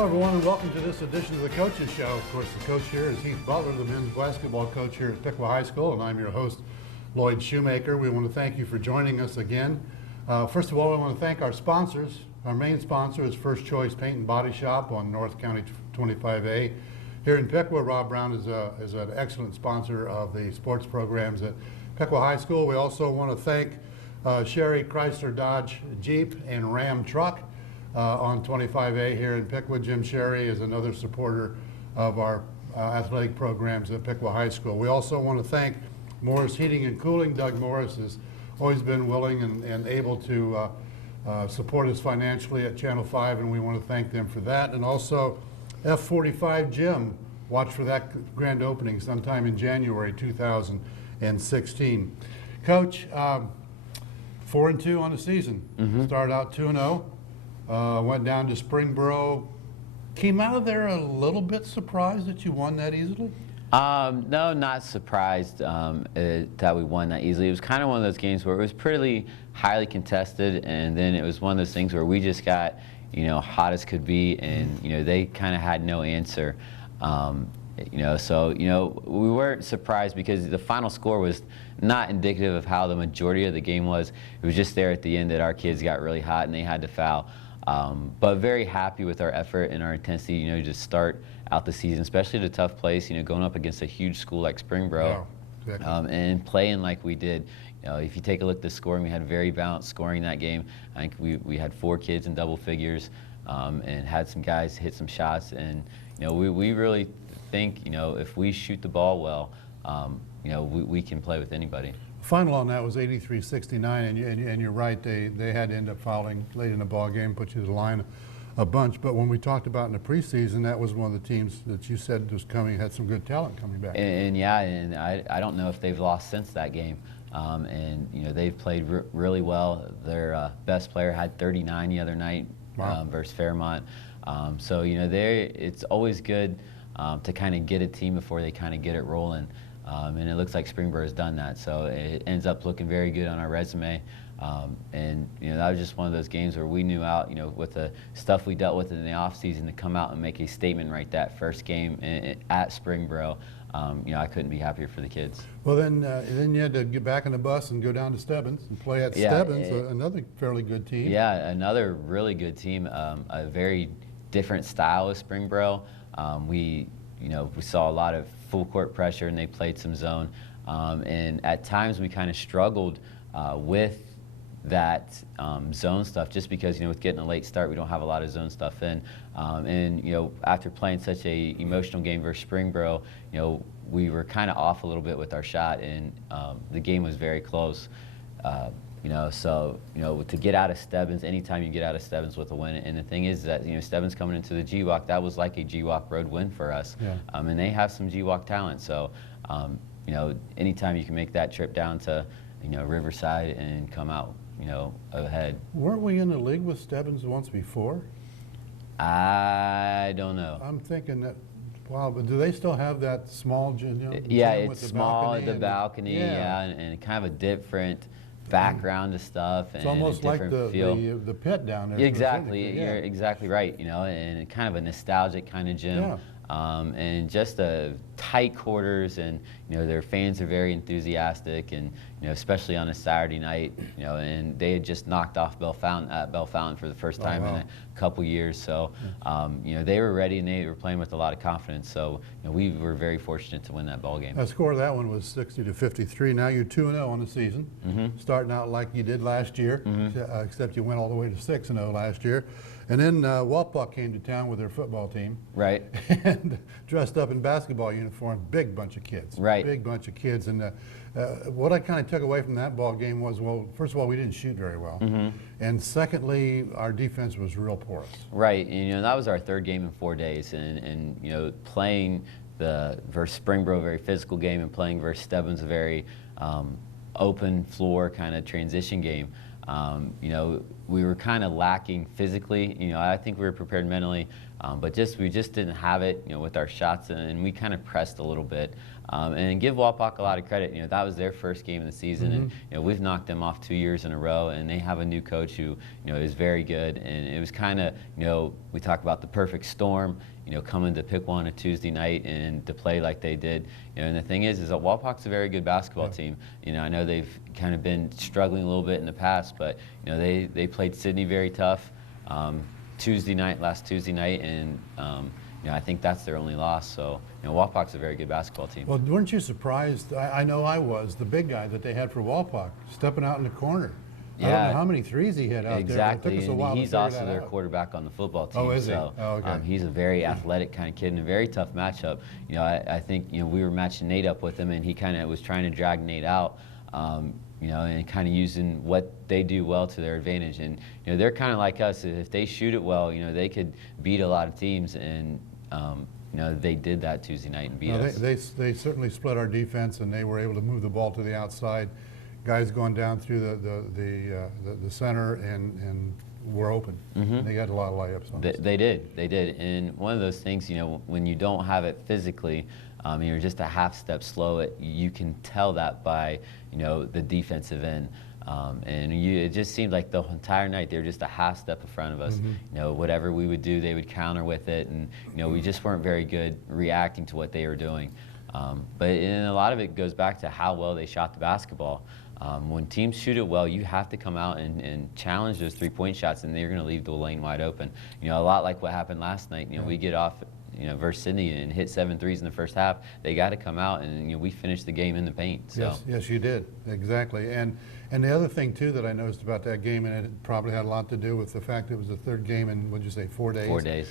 Hello, everyone, and welcome to this edition of the Coaches Show. Of course, the coach here is Heath Butler, the men's basketball coach here at Piqua High School, and I'm your host, LLoyd Shoemaker. We want to thank you for joining us again. First of all, we want to thank our sponsors. Our main sponsor is First Choice Paint and Body Shop on North County 25A. Here in Piqua, Rob Brown is an excellent sponsor of the sports programs at Piqua High School. We also want to thank Sherry Chrysler Dodge Jeep and Ram Truck on 25A here in Piqua. Jim Sherry is another supporter of our athletic programs at Piqua High School. We also want to thank Morris Heating and Cooling. Doug Morris has always been willing and able to support us financially at Channel 5, and we want to thank them for that. And also F45 Gym. Watch for that grand opening sometime in January 2016. Coach, 4-2 on the season. Started out 2-0. Went down to Springboro. Came out of there a little bit surprised that you won that easily? No, not surprised that we won that easily. It was kind of one of those games where it was pretty highly contested, and then it was one of those things where we just got, hot as could be, and they kind of had no answer. So we weren't surprised because the final score was not indicative of how the majority of the game was. It was just there at the end that our kids got really hot and they had to foul. But very happy with our effort and our intensity, to start out the season, especially at a tough place, going up against a huge school like Springboro, yeah, exactly. and playing like we did. If you take a look at the scoring, we had very balanced scoring that game. I think we had 4 kids in double figures, and had some guys hit some shots, and we really think if we shoot the ball well, we can play with anybody. Final on that was 83-69, and you're right, they had to end up fouling late in the ball game, put you to the line a bunch. But when we talked about in the preseason, that was one of the teams that you said was had some good talent coming back. And I don't know if they've lost since that game. They've played really well. Their best player had 39 the other night. Wow. Versus Fairmont. It's always good to kind of get a team before they kind of get it rolling. And it looks like Springboro has done that, so it ends up looking very good on our resume. That was just one of those games where we knew out, with the stuff we dealt with in the off season, to come out and make a statement right that first game at Springboro. I couldn't be happier for the kids. Well, then you had to get back on the bus and go down to Stebbins and play at Stebbins, another fairly good team. Yeah, another really good team. A very different style of Springboro. We saw a lot of full court pressure, and they played some zone. And at times we kind of struggled with that zone stuff, just because with getting a late start, we don't have a lot of zone stuff in. After playing such a emotional game versus Springboro, we were kind of off a little bit with our shot, and the game was very close. To get out of Stebbins, anytime you get out of Stebbins with a win, and the thing is that Stebbins coming into the GWAC, that was like a GWAC road win for us. Yeah. And they have some GWAC talent, so anytime you can make that trip down to Riverside and come out ahead. Weren't we in the league with Stebbins once before? I don't know. I'm thinking that. Wow, but do they still have that small gym? Yeah, gym it's small at the balcony, and kind of a different background to stuff. It's and almost a like feel. the pit down there. Exactly, you're exactly right. And kind of a nostalgic kind of gym. Yeah. And just a tight quarters, and their fans are very enthusiastic, and especially on a Saturday night, and they had just knocked off Bell Fountain for the first time in a couple years, so they were ready and they were playing with a lot of confidence. So we were very fortunate to win that ball game. The score of that one was 60-53. Now you're 2-0 on the season, starting out like you did last year, except you went all the way to 6-0 last year. And then Walpock came to town with their football team. Right. And dressed up in basketball uniforms, big bunch of kids. Right. Big bunch of kids. And what I kind of took away from that ball game was, well, first of all, we didn't shoot very well. And secondly, our defense was real porous. Right. And that was our 3rd game in 4 days. And playing versus Springboro, very physical game, and playing versus Stebbins, a very open floor kind of transition game. We were kind of lacking physically. I think we were prepared mentally, but we just didn't have it, with our shots, and we kind of pressed a little bit. and give Walpock a lot of credit. That was their first game of the season, and we've knocked them off 2 years in a row, and they have a new coach who is very good. And it was kind of we talk about the perfect storm. Coming to Piqua on a Tuesday night and to play like they did. And the thing is that Walpock's a very good basketball team. I know they've kind of been struggling a little bit in the past, but they played Sydney very tough last Tuesday night, and I think that's their only loss. So Walpock's a very good basketball team. Well, weren't you surprised? I know I was. The big guy that they had for Walpock stepping out in the corner. Yeah. I don't know how many threes he hit out there. Exactly, It took us a while and he's to figure also that their out. quarterback on the football team. Oh, is he? So, Oh, okay. he's a very athletic kind of kid and a very tough matchup. I think we were matching Nate up with him, and he kind of was trying to drag Nate out. And kind of using what they do well to their advantage. And they're kind of like us. If they shoot it well, they could beat a lot of teams. And they did that Tuesday night and beat us. They certainly split our defense, and they were able to move the ball to the outside. Guys going down through the center, and were open. They got a lot of layups on us. They did. And one of those things, when you don't have it physically, you're just a half step slow. You can tell that by the defensive end. It just seemed like the entire night they were just a half step in front of us. Whatever we would do, they would counter with it, and we just weren't very good reacting to what they were doing. And a lot of it goes back to how well they shot the basketball. When teams shoot it well, you have to come out and challenge those three-point shots, and they're going to leave the lane wide open. A lot like what happened last night. We get off, versus Sydney and hit 7 threes in the first half. They got to come out, and we finished the game in the paint. So. Yes, you did, exactly. And the other thing too that I noticed about that game, and it probably had a lot to do with the fact it was the third game in, what'd you say, 4 days? 4 days.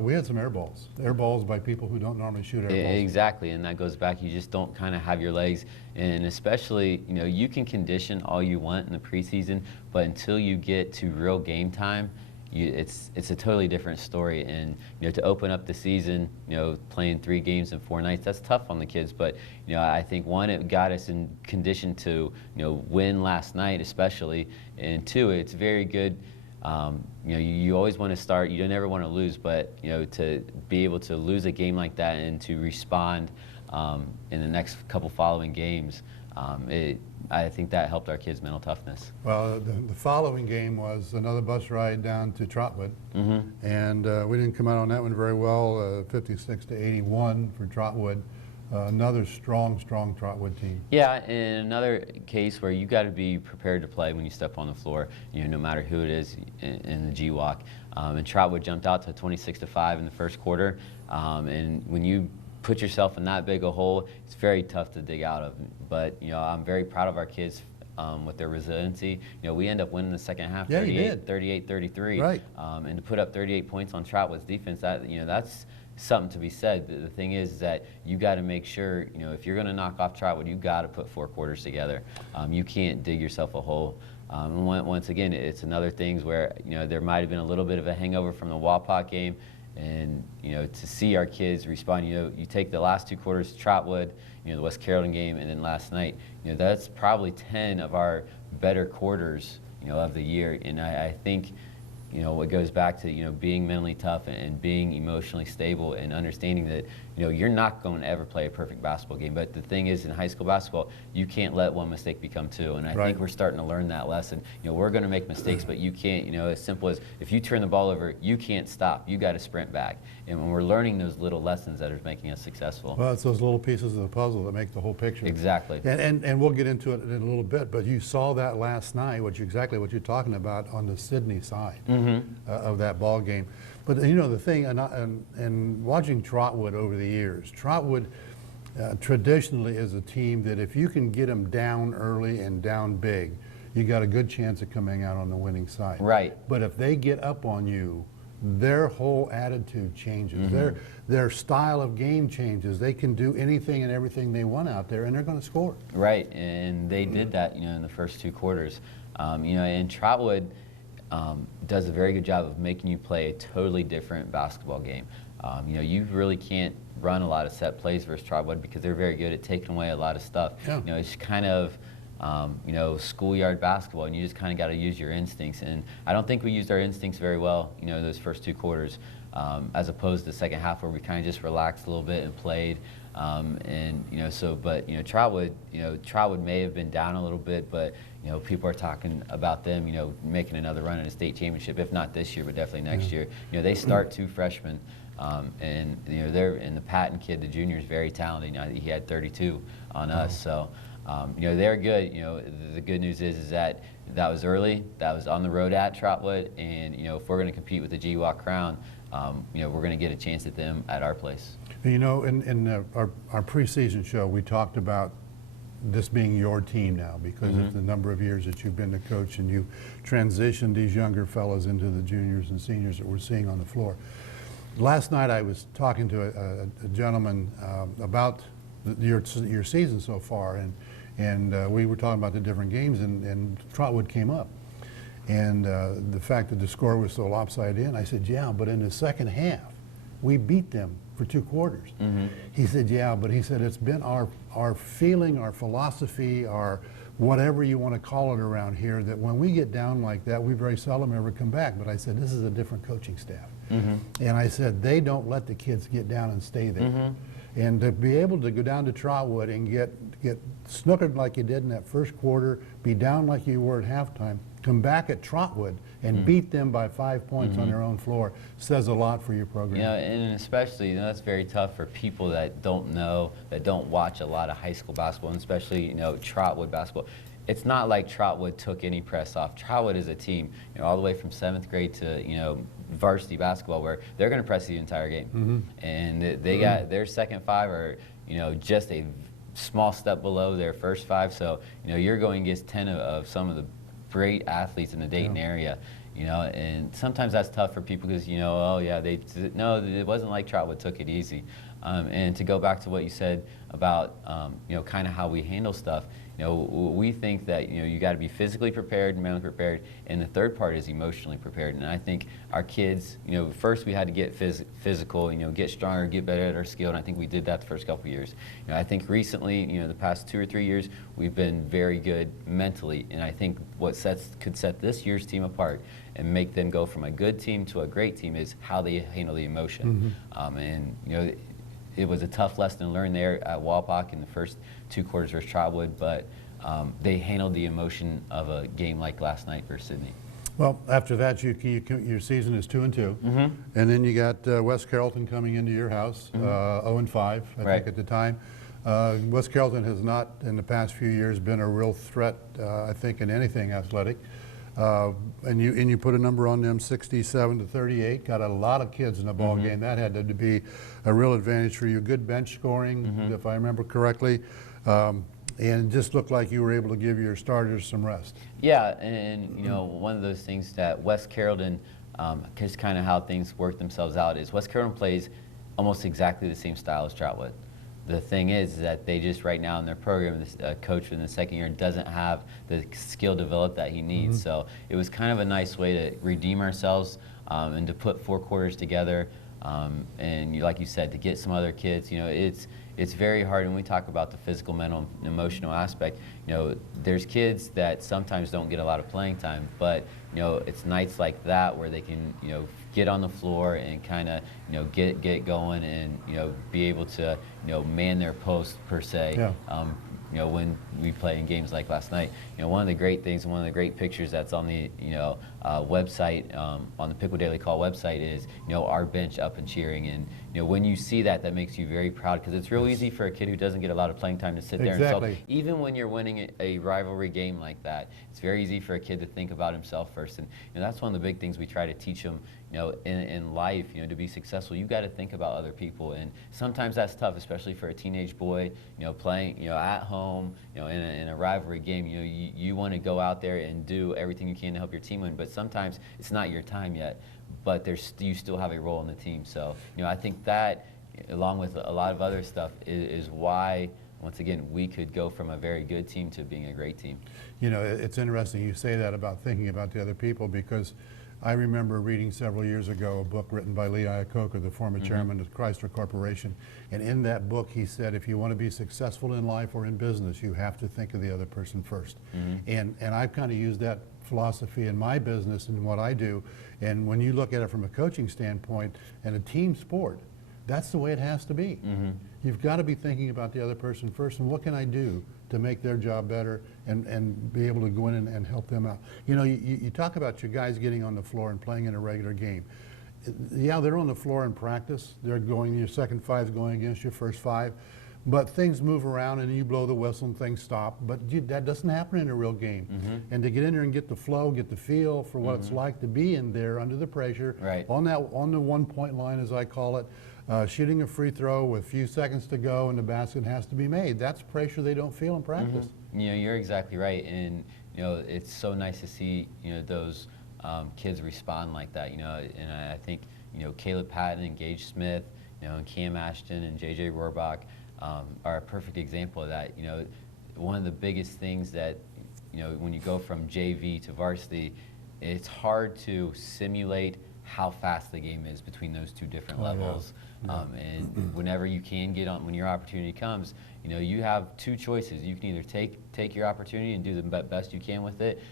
We had some air balls by people who don't normally shoot air balls. Exactly, and that goes back. You just don't kind of have your legs, and especially you can condition all you want in the preseason, but until you get to real game time, it's a totally different story. And to open up the season, playing 3 games in 4 nights, that's tough on the kids. But I think one, it got us in condition to win last night, especially, and 2, it's very good. You always want to start. You don't ever want to lose, but to be able to lose a game like that and to respond in the next couple following games, I think that helped our kids' mental toughness. Well, the following game was another bus ride down to Trotwood, and we didn't come out on that one very well. 56-81 for Trotwood. Another strong Trotwood team. Yeah, in another case where you got to be prepared to play when you step on the floor, no matter who it is in the G-Walk. And Trotwood jumped out to 26-5 in the first quarter. And when you put yourself in that big a hole, it's very tough to dig out of. But I'm very proud of our kids with their resiliency. We end up winning the second half, 38-33. Right. And to put up 38 points on Trotwood's defense, that's something to be said. The thing is that you got to make sure, if you're going to knock off Trotwood, you got to put 4 quarters together. You can't dig yourself a hole. Once again, it's another things where there might have been a little bit of a hangover from the Walpock game, and to see our kids respond. You take the last 2 quarters, Trotwood, the West Carrollton game, and then last night. That's probably 10 of our better quarters, of the year, and I think. It goes back to, being mentally tough and being emotionally stable and understanding that, you're not going to ever play a perfect basketball game. But the thing is, in high school basketball, you can't let one mistake become 2. And I think we're starting to learn that lesson. We're going to make mistakes, but you can't, as simple as if you turn the ball over, you can't stop. You got to sprint back. And when we're learning those little lessons that are making us successful. Well, it's those little pieces of the puzzle that make the whole picture. Exactly. And we'll get into it in a little bit, but you saw that last night, exactly what you're talking about on the Sydney side of that ball game. But the thing, and watching Trotwood over the years, Trotwood traditionally is a team that if you can get them down early and down big, you got a good chance of coming out on the winning side. Right. But if they get up on you, their whole attitude changes. Their style of game changes. They can do anything and everything they want out there, and they're going to score. Right, and they did that, in the first 2 quarters. And Trotwood does a very good job of making you play a totally different basketball game. You really can't run a lot of set plays versus Trotwood because they're very good at taking away a lot of stuff. Yeah. It's kind of schoolyard basketball, and you just kind of got to use your instincts. And I don't think we used our instincts very well, those first 2 quarters, as opposed to the second half where we kind of just relaxed a little bit and played. And but Trotwood may have been down a little bit, but people are talking about them making another run in a state championship, if not this year, but definitely next year. They start 2 freshmen, and the Patton kid, the junior, is very talented. He had 32 on us, so they're good. The good news is that was early, that was on the road at Trotwood, and if we're going to compete with the GWAC crown, we're going to get a chance at them at our place. In our preseason show, we talked about this being your team now because of the number of years that you've been the coach, and you transitioned these younger fellas into the juniors and seniors that we're seeing on the floor. Last night I was talking to a gentleman about your season so far, and we were talking about the different games, and Trotwood came up. And the fact that the score was so lopsided in, I said, yeah, but in the second half, we beat them for 2 quarters. He said, yeah, but he said, it's been our feeling, our philosophy, our whatever you want to call it around here, that when we get down like that, we very seldom ever come back. But I said, this is a different coaching staff. And I said, they don't let the kids get down and stay there. And to be able to go down to Trotwood and get snookered like you did in that first quarter, be down like you were at halftime, come back at Trotwood and beat them by 5 points on their own floor says a lot for your program. And especially, that's very tough for people that don't know, that don't watch a lot of high school basketball, and especially, Trotwood basketball. It's not like Trotwood took any press off. Trotwood is a team, all the way from 7th grade to, varsity basketball, where they're going to press the entire game. And they got their second 5 are, just a small step below their first 5. So, you're going against 10 of some of the great athletes in the Dayton area, and sometimes that's tough for people because, oh yeah, no, it wasn't like Trotwood took it easy. And to go back to what you said about, kind of how we handle stuff, we think that, you got to be physically prepared and mentally prepared, and the third part is emotionally prepared. And I think our kids, first we had to get physical, get stronger, get better at our skill, and I think we did that the first couple of years. I think recently, the past 2 or 3 years, we've been very good mentally, and I think what could set this year's team apart and make them go from a good team to a great team is how they handle the emotion. It was a tough lesson to learn there at Walpock in the first 2 quarters versus Trotwood, but they handled the emotion of a game like last night versus Sydney. Well, after that, your season is 2-2, and then you got West Carrollton coming into your house, 0-5, I think at the time. West Carrollton has not, in the past few years, been a real threat, I think, in anything athletic. And you put a number on them, 67-38. Got a lot of kids in the ball game. That had to be a real advantage for you. Good bench scoring, if I remember correctly, and it just looked like you were able to give your starters some rest. Yeah, and one of those things that West Carrollton, just kind of how things work themselves out, is West Carrollton plays almost exactly the same style as Trotwood. The thing is that they just right now in their program, this coach in the second year doesn't have the skill developed that he needs. So it was kind of a nice way to redeem ourselves and to put 4 quarters together. And like you said, to get some other kids, it's very hard when we talk about the physical, mental, and emotional aspect. There's kids that sometimes don't get a lot of playing time, but it's nights like that where they can get on the floor and kind of get going and be able to man their post per se. When we play in games like last night, one of the great things and one of the great pictures that's on the website, on the Piqua Daily Call website, is our bench up and cheering. And when you see that, that makes you very proud, because it's real easy for a kid who doesn't get a lot of playing time to sit there and self. Even when you're winning a rivalry game like that, it's very easy for a kid to think about himself first. And that's one of the big things we try to teach them. In life, to be successful, you've got to think about other people, and sometimes that's tough, especially for a teenage boy, playing, at home, in a rivalry game. You want to go out there and do everything you can to help your team win, but sometimes it's not your time yet, but you still have a role in the team. So, I think that, along with a lot of other stuff, is why, once again, we could go from a very good team to being a great team. It's interesting you say that about thinking about the other people, because I remember reading several years ago a book written by Lee Iacocca, the former chairman of Chrysler Corporation, and in that book he said, if you want to be successful in life or in business, you have to think of the other person first. And I've kind of used that philosophy in my business and what I do, and when you look at it from a coaching standpoint and a team sport, that's the way it has to be. you've got to be thinking about the other person first, and what can I do to make their job better and be able to go in and help them out. You know, you talk about your guys getting on the floor and playing in a regular game. Yeah, they're on the floor in practice. They're going, your second five's going against your first five. But things move around and you blow the whistle and things stop. But that doesn't happen in a real game. And to get in there and get the flow, get the feel for what it's like to be in there under the pressure, on the 1 point line, as I call it, shooting a free throw with a few seconds to go and the basket has to be made. That's pressure they don't feel in practice. You know, you're exactly right. And, you know, it's so nice to see, you know, those kids respond like that, you know. And I think, you know, Caleb Patton and Gage Smith, you know, and Cam Ashton and J.J. Rohrbach, are a perfect example of that. You know, one of the biggest things that, you know, when you go from JV to varsity, it's hard to simulate how fast the game is between those two different levels. And whenever you can get on, when your opportunity comes, you know, you have two choices. You can either take your opportunity and do the best you can with it,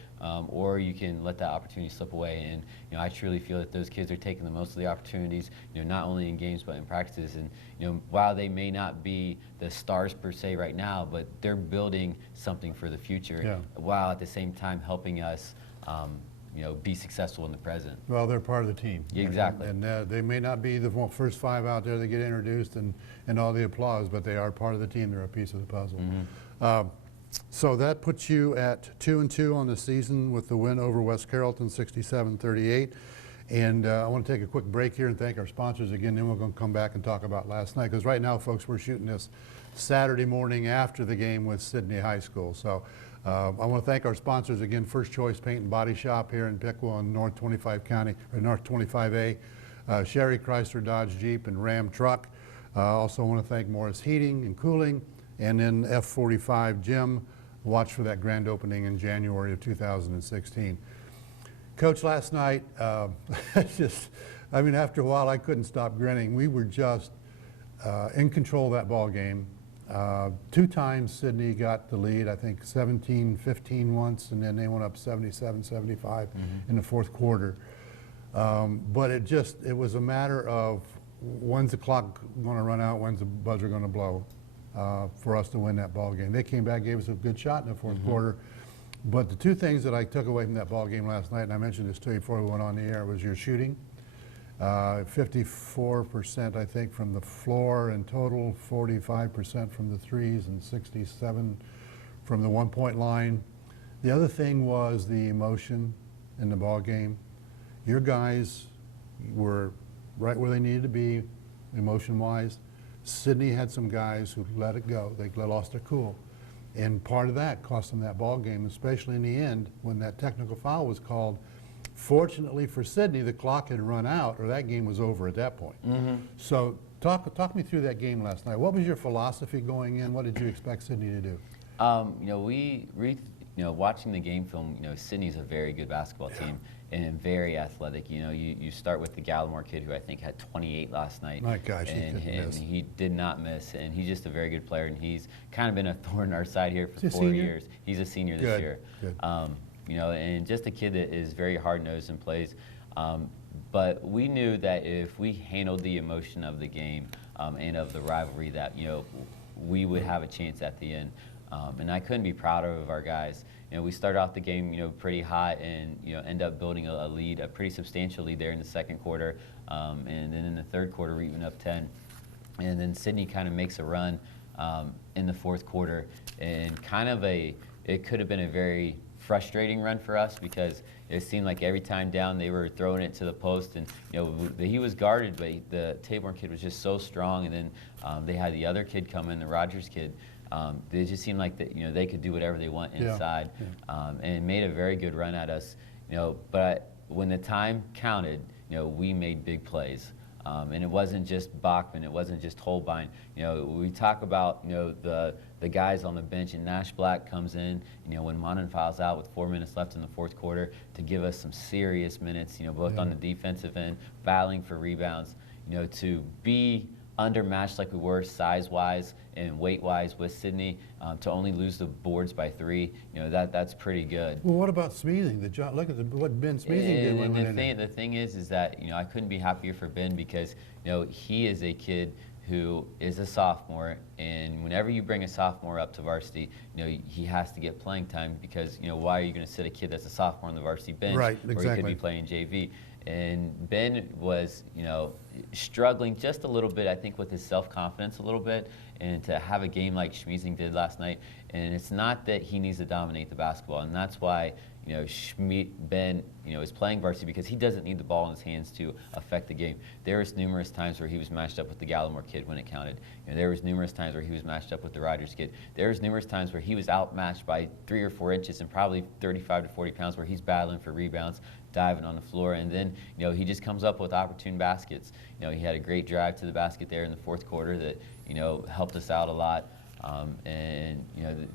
or you can let that opportunity slip away. And, you know, I truly feel that those kids are taking the most of the opportunities, you know, not only in games but in practices. And, you know, while they may not be the stars per se right now, but they're building something for the future, while at the same time helping us, you know, be successful in the present. Well, they're part of the team. Exactly. And they may not be the first five out there that get introduced and all the applause, but they are part of the team. They're a piece of the puzzle. So that puts you at 2-2 on the season with the win over West Carrollton, 67-38. And I want to take a quick break here and thank our sponsors again. Then we're going to come back and talk about last night, because right now, folks, we're shooting this Saturday morning after the game with Sydney High School. So I want to thank our sponsors again, First Choice Paint and Body Shop here in Piqua on North 25 County, or North 25A, Sherry Chrysler Dodge Jeep and Ram Truck. Also want to thank Morris Heating and Cooling, and then F45 Gym. Watch for that grand opening in January of 2016. Coach, last night, I mean, after a while, I couldn't stop grinning. We were just in control of that ball game. 2 times Sydney got the lead, I think 17-15 once, and then they went up 77-75 in the fourth quarter. But it was a matter of when's the clock going to run out, when's the buzzer going to blow for us to win that ball game. They came back, gave us a good shot in the fourth quarter. But the 2 things that I took away from that ball game last night, and I mentioned this to you before we went on the air, was your shooting. 54%, I think, from the floor in total, 45% from the threes, and 67 from the 1 point line. The other thing was the emotion in the ball game. Your guys were right where they needed to be, emotion-wise. Sydney had some guys who let it go. They lost their cool. And part of that cost them that ball game, especially in the end when that technical foul was called. Fortunately for Sydney, the clock had run out, or that game was over at that point. So talk me through that game last night. What was your philosophy going in? What did you expect Sydney to do? You know, you know, watching the game film, you know, Sydney's a very good basketball team and very athletic. You know, you start with the Gallimore kid, who I think had 28 last night. My gosh, he did not miss, and he's just a very good player, and he's kind of been a thorn in our side here for 4 senior? years. He's a senior this year. Good. You know, and just a kid that is very hard-nosed and plays. But we knew that if we handled the emotion of the game and of the rivalry, that, you know, we would have a chance at the end. And I couldn't be prouder of our guys. You know, we started off the game, you know, pretty hot, and, you know, end up building a lead, a pretty substantial lead there in the second quarter. And then in the third quarter, we even up 10. And then Sydney kind of makes a run in the fourth quarter, and kind of it could have been a very frustrating run for us, because it seemed like every time down they were throwing it to the post, and, you know, he was guarded, but the Taborn kid was just so strong, and then they had the other kid come in, the Rogers kid. They just seemed like that, you know, they could do whatever they want inside, and made a very good run at us, you know. But when the time counted, you know, we made big plays. And it wasn't just Bachman, it wasn't just Holbein. You know, we talk about, you know, the guys on the bench, and Nash Black comes in, you know, when Monin files out with 4 minutes left in the fourth quarter, to give us some serious minutes, you know, both on the defensive end, battling for rebounds, you know, to be undermatched like we were size-wise and weight-wise with Sydney, to only lose the boards by 3, you know, that's pretty good. Well, what about Smeezing? Look at what Ben Smeezing did when the thing is that, you know, I couldn't be happier for Ben, because, you know, he is a kid who is a sophomore, and whenever you bring a sophomore up to varsity, he has to get playing time because, why are you going to sit a kid that's a sophomore on the varsity bench right, where exactly. he could be playing JV? And Ben was, struggling just a little bit, I think, with his self-confidence a little bit, and to have a game like Schmeezing did last night. And it's not that he needs to dominate the basketball, and that's why, Ben, is playing varsity because he doesn't need the ball in his hands to affect the game. There was numerous times where he was matched up with the Gallimore kid when it counted. There was numerous times where he was matched up with the Riders kid. There was numerous times where he was outmatched by 3 or 4 inches and probably 35 to 40 pounds where he's battling for rebounds, diving on the floor, and then he just comes up with opportune baskets. He had a great drive to the basket there in the fourth quarter that helped us out a lot. And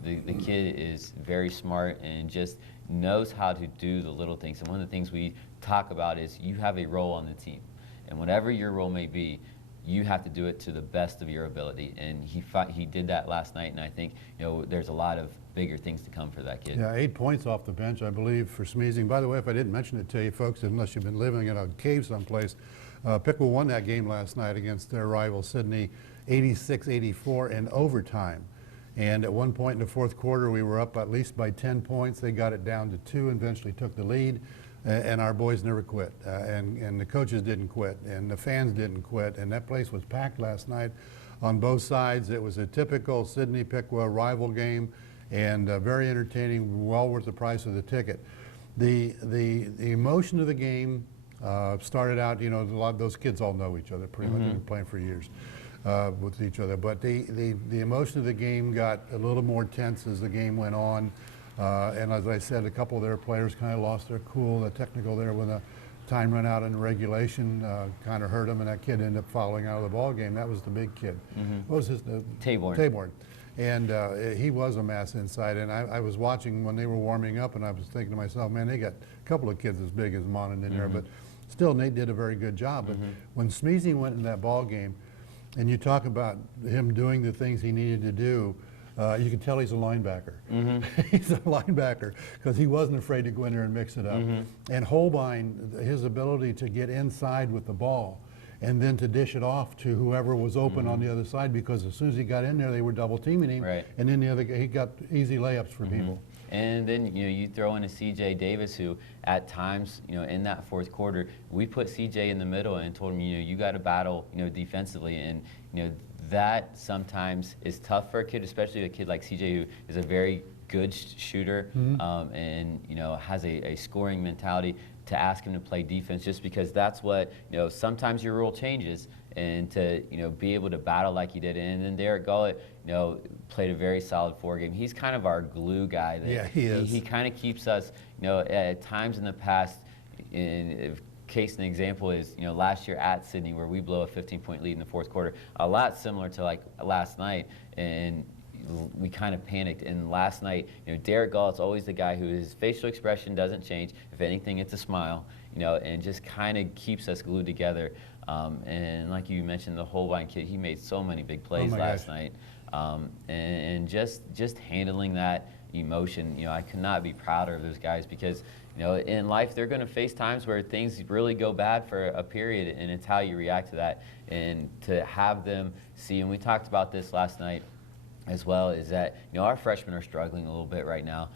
the kid is very smart and just knows how to do the little things. And one of the things we talk about is you have a role on the team, and whatever your role may be, you have to do it to the best of your ability. And he did that last night, and I think there's a lot of bigger things to come for that kid. Yeah, 8 points off the bench, I believe, for Schmeezing. By the way, if I didn't mention it to you folks, unless you've been living in a cave someplace, Piqua won that game last night against their rival Sydney, 86-84 in overtime. And at one point in the fourth quarter, we were up at least by 10 points. They got it down to 2 and eventually took the lead. And our boys never quit. And the coaches didn't quit. And the fans didn't quit. And that place was packed last night on both sides. It was a typical Sydney-Piqua rival game and very entertaining, well worth the price of the ticket. The emotion of the game started out, a lot of those kids all know each other pretty much. They've been playing for years. With each other, but the emotion of the game got a little more tense as the game went on, and as I said, a couple of their players kind of lost their cool. The technical there when the time ran out in regulation kind of hurt them, and that kid ended up fouling out of the ball game. That was the big kid. What was his name? Taborn. And he was a mass inside, and I was watching when they were warming up, and I was thinking to myself, man, they got a couple of kids as big as Monin in there, but still Nate did a very good job. But when Schmeezing went in that ball game, and you talk about him doing the things he needed to do, you can tell he's a linebacker. He's a linebacker because he wasn't afraid to go in there and mix it up. And Holbein, his ability to get inside with the ball and then to dish it off to whoever was open on the other side, because as soon as he got in there, they were double teaming him. Right. And then the other guy, he got easy layups for people. And then you throw in a C.J. Davis, who at times in that fourth quarter we put C.J. in the middle and told him you got to battle defensively, and that sometimes is tough for a kid, especially a kid like C.J. who is a very good shooter and has a scoring mentality, to ask him to play defense, just because that's what sometimes your rule changes, and to be able to battle like he did. And then Derek Gullett played a very solid 4 game. He's kind of our glue guy. Yeah, he is. He kind of keeps us, at times in the past, case and example is, last year at Sydney where we blow a 15-point lead in the fourth quarter, a lot similar to like last night, and we kind of panicked. And last night, Derek Gullett's always the guy who his facial expression doesn't change. If anything, it's a smile, and just kind of keeps us glued together. And like you mentioned, the Holbein kid, he made so many big plays last night. And just handling that emotion, I could not be prouder of those guys, because in life they're going to face times where things really go bad for a period, and it's how you react to that. And to have them see, and we talked about this last night as well, is that our freshmen are struggling a little bit right now.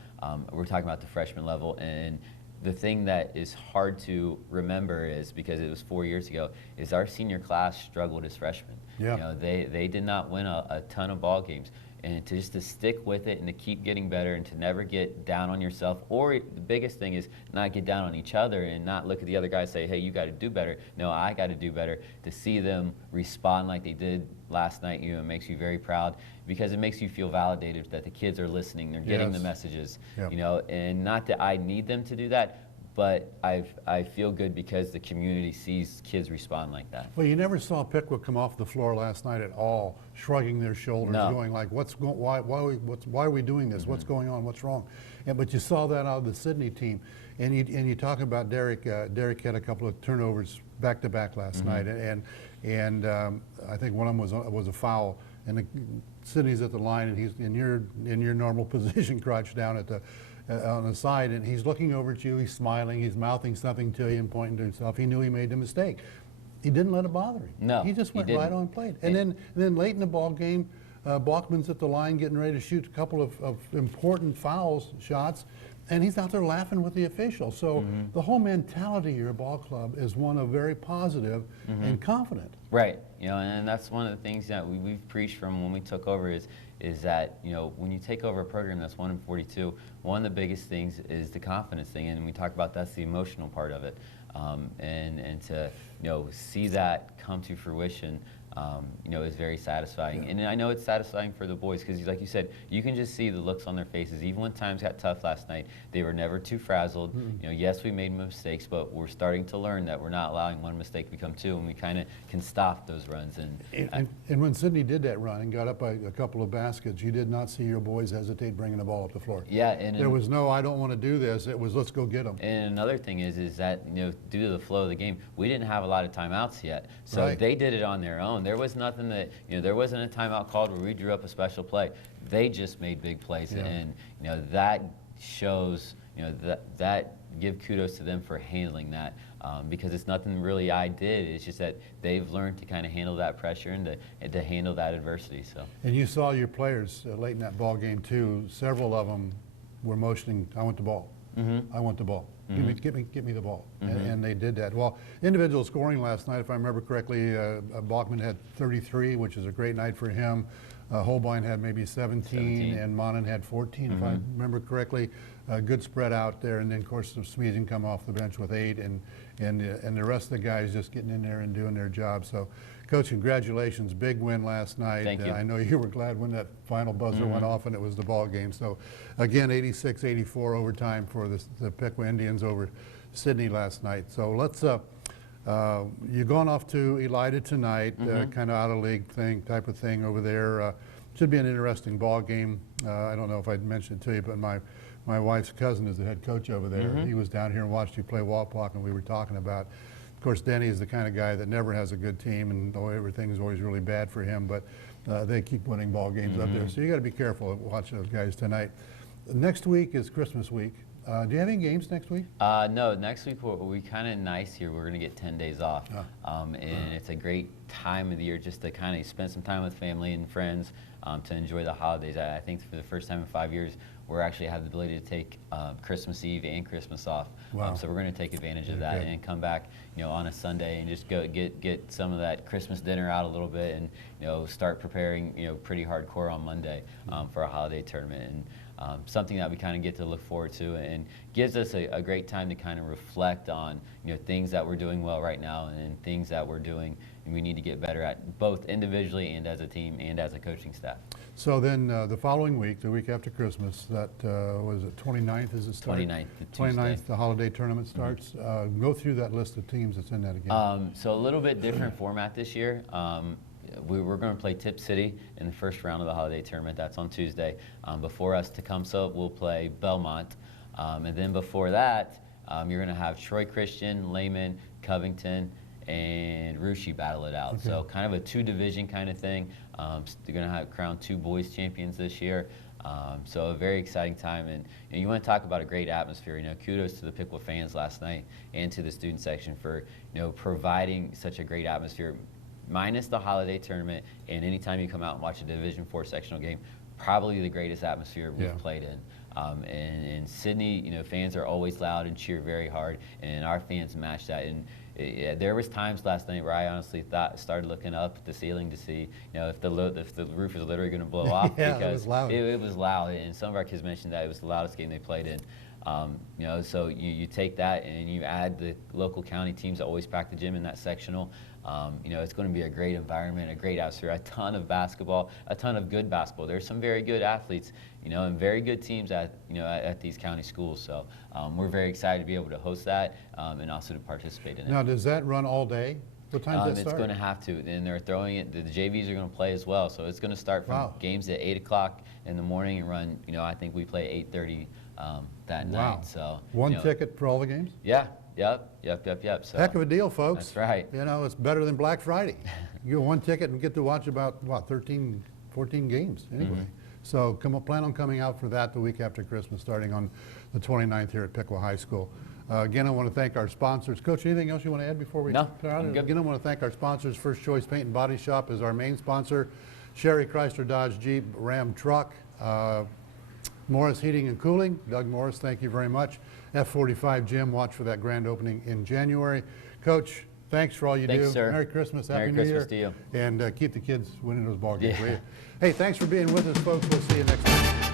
We're talking about the freshman level, and the thing that is hard to remember is, because it was 4 years ago, is our senior class struggled as freshmen. Yeah. They did not win a ton of ball games, and to stick with it and to keep getting better and to never get down on yourself, or the biggest thing is not get down on each other and not look at the other guy and say, hey, you got to do better. No, I got to do better. To see them respond like they did last night, it makes you very proud, because it makes you feel validated that the kids are listening, they're getting the messages, and not that I need them to do that, but I feel good because the community sees kids respond like that. Well, you never saw Piqua come off the floor last night at all, shrugging their shoulders, going like, why are we doing this? What's going on? What's wrong? But you saw that out of the Sydney team. And you talk about Derek. Derek had a couple of turnovers back to back last night, and I think one of them was a foul. And Sydney's at the line, and he's in your normal position, crouched down at the on the side, and he's looking over at you. He's smiling. He's mouthing something to you and pointing to himself. He knew he made the mistake. He didn't let it bother him. No, he just went didn't. right on and played. And then late in the ball game, Bachman's at the line getting ready to shoot a couple of important shots, and he's out there laughing with the official. So the whole mentality of your ball club is one of very positive and confident. Right. You know, and that's one of the things that we've preached from when we took over is that, you know, when you take over a program that's 1-42, one of the biggest things is the confidence thing, and we talk about that's the emotional part of it. And to, you know, see that come to fruition, you know, is very satisfying. And I know it's satisfying for the boys because, like you said, you can just see the looks on their faces. Even when times got tough last night, they were never too frazzled. You know, yes, we made mistakes, but we're starting to learn that we're not allowing one mistake to become two, and we kind of can stop those runs. And when Sydney did that run and got up by a couple of baskets, you did not see your boys hesitate bringing the ball up the floor. Yeah, and there was no, I don't want to do this. It was, let's go get them. And another thing is that, you know, due to the flow of the game, we didn't have a lot of timeouts yet, so they did it on their own. There was nothing that, you know, there wasn't a timeout called where we drew up a special play. They just made big plays, and you know that shows, you know, that give kudos to them for handling that, because it's nothing really I did. It's just that they've learned to kind of handle that pressure and to handle that adversity. So. And you saw your players late in that ball game too. Several of them were motioning, "I want the ball. I want the ball. Give me the ball." And they did that. Well, individual scoring last night, if I remember correctly, Bachman had 33, which is a great night for him. Holbein had maybe 17, and Monin had 14, if I remember correctly. Good spread out there, and then of course Smeezing come off the bench with 8, and the rest of the guys just getting in there and doing their job. So, Coach, congratulations! Big win last night. Thank you. I know you were glad when that final buzzer went off and it was the ball game. So, again, 86-84 overtime for the Piqua Indians over Sydney last night. So let's. You're going off to Elida tonight, kind of out of league type of thing over there. Should be an interesting ball game. I don't know if I'd mentioned it to you, but my wife's cousin is the head coach over there. He was down here and watched you play Walpock, and we were talking about. Of course, Denny is the kind of guy that never has a good team, and everything is always really bad for him. But they keep winning ball games up there, so you got to be careful watching those guys tonight. Next week is Christmas week. Do you have any games next week? No, next week we kind of nice here. We're going to get 10 days off, and it's a great time of the year just to kind of spend some time with family and friends, to enjoy the holidays. I think for the first time in 5 years, we're actually have the ability to take Christmas Eve and Christmas off. Wow. So we're going to take advantage of that and come back, you know, on a Sunday and just go get some of that Christmas dinner out a little bit, and you know, start preparing, you know, pretty hardcore on Monday for a holiday tournament. And something that we kind of get to look forward to, and gives us a great time to kind of reflect on, you know, things that we're doing well right now and things that we're doing and we need to get better at, both individually and as a team and as a coaching staff. So then the following week, the week after Christmas, that was it 29th is it start? 29th, 29th, the holiday tournament starts. Go through that list of teams that's in that again. So a little bit different format this year. We're going to play Tip City in the first round of the holiday tournament. That's on Tuesday. Before us, Tecumseh will play Belmont. And then before that, you're going to have Troy Christian, Lehman, Covington, and Russia battle it out. Okay. So kind of a two-division kind of thing. They're going to crown 2 boys champions this year. So a very exciting time, and you want to talk about a great atmosphere. You know, kudos to the Piqua fans last night and to the student section for, you know, providing such a great atmosphere. Minus the holiday tournament, and anytime you come out and watch a Division IV sectional game, probably the greatest atmosphere we've played in. And Sydney, you know, fans are always loud and cheer very hard, and our fans match that. And there was times last night where I honestly started looking up at the ceiling to see, you know, if the roof is literally going to blow off, because it was loud. It was loud, and some of our kids mentioned that it was the loudest game they played in. You know, so you take that and you add the local county teams that always pack the gym in that sectional. You know, it's going to be a great environment, a great atmosphere, a ton of basketball, a ton of good basketball. There's some very good athletes, you know, and very good teams at these county schools. So we're very excited to be able to host that, and also to participate in it. Now, does that run all day? What time does it start? It's going to have to, and they're throwing it. The JVs are going to play as well, so it's going to start from games at 8 o'clock in the morning and run. You know, I think we play 8:30 that night. So one ticket for all the games? Yeah. Yep. So, heck of a deal, folks. That's right. You know, it's better than Black Friday. You get one ticket and get to watch about, what, 13, 14 games anyway. So plan on coming out for that the week after Christmas, starting on the 29th here at Piqua High School. Again, I want to thank our sponsors. Coach, anything else you want to add before we No, start? I'm good. Again, I want to thank our sponsors. First Choice Paint and Body Shop is our main sponsor. Sherry Chrysler Dodge Jeep Ram Truck. Morris Heating and Cooling. Doug Morris, thank you very much. F45 Gym, watch for that grand opening in January. Coach, thanks for all you do. Thanks, sir. Merry Christmas, Happy Merry New Year. Christmas to you. And keep the kids winning those ball games, Yeah. will you? Hey, thanks for being with us, folks. We'll see you next time.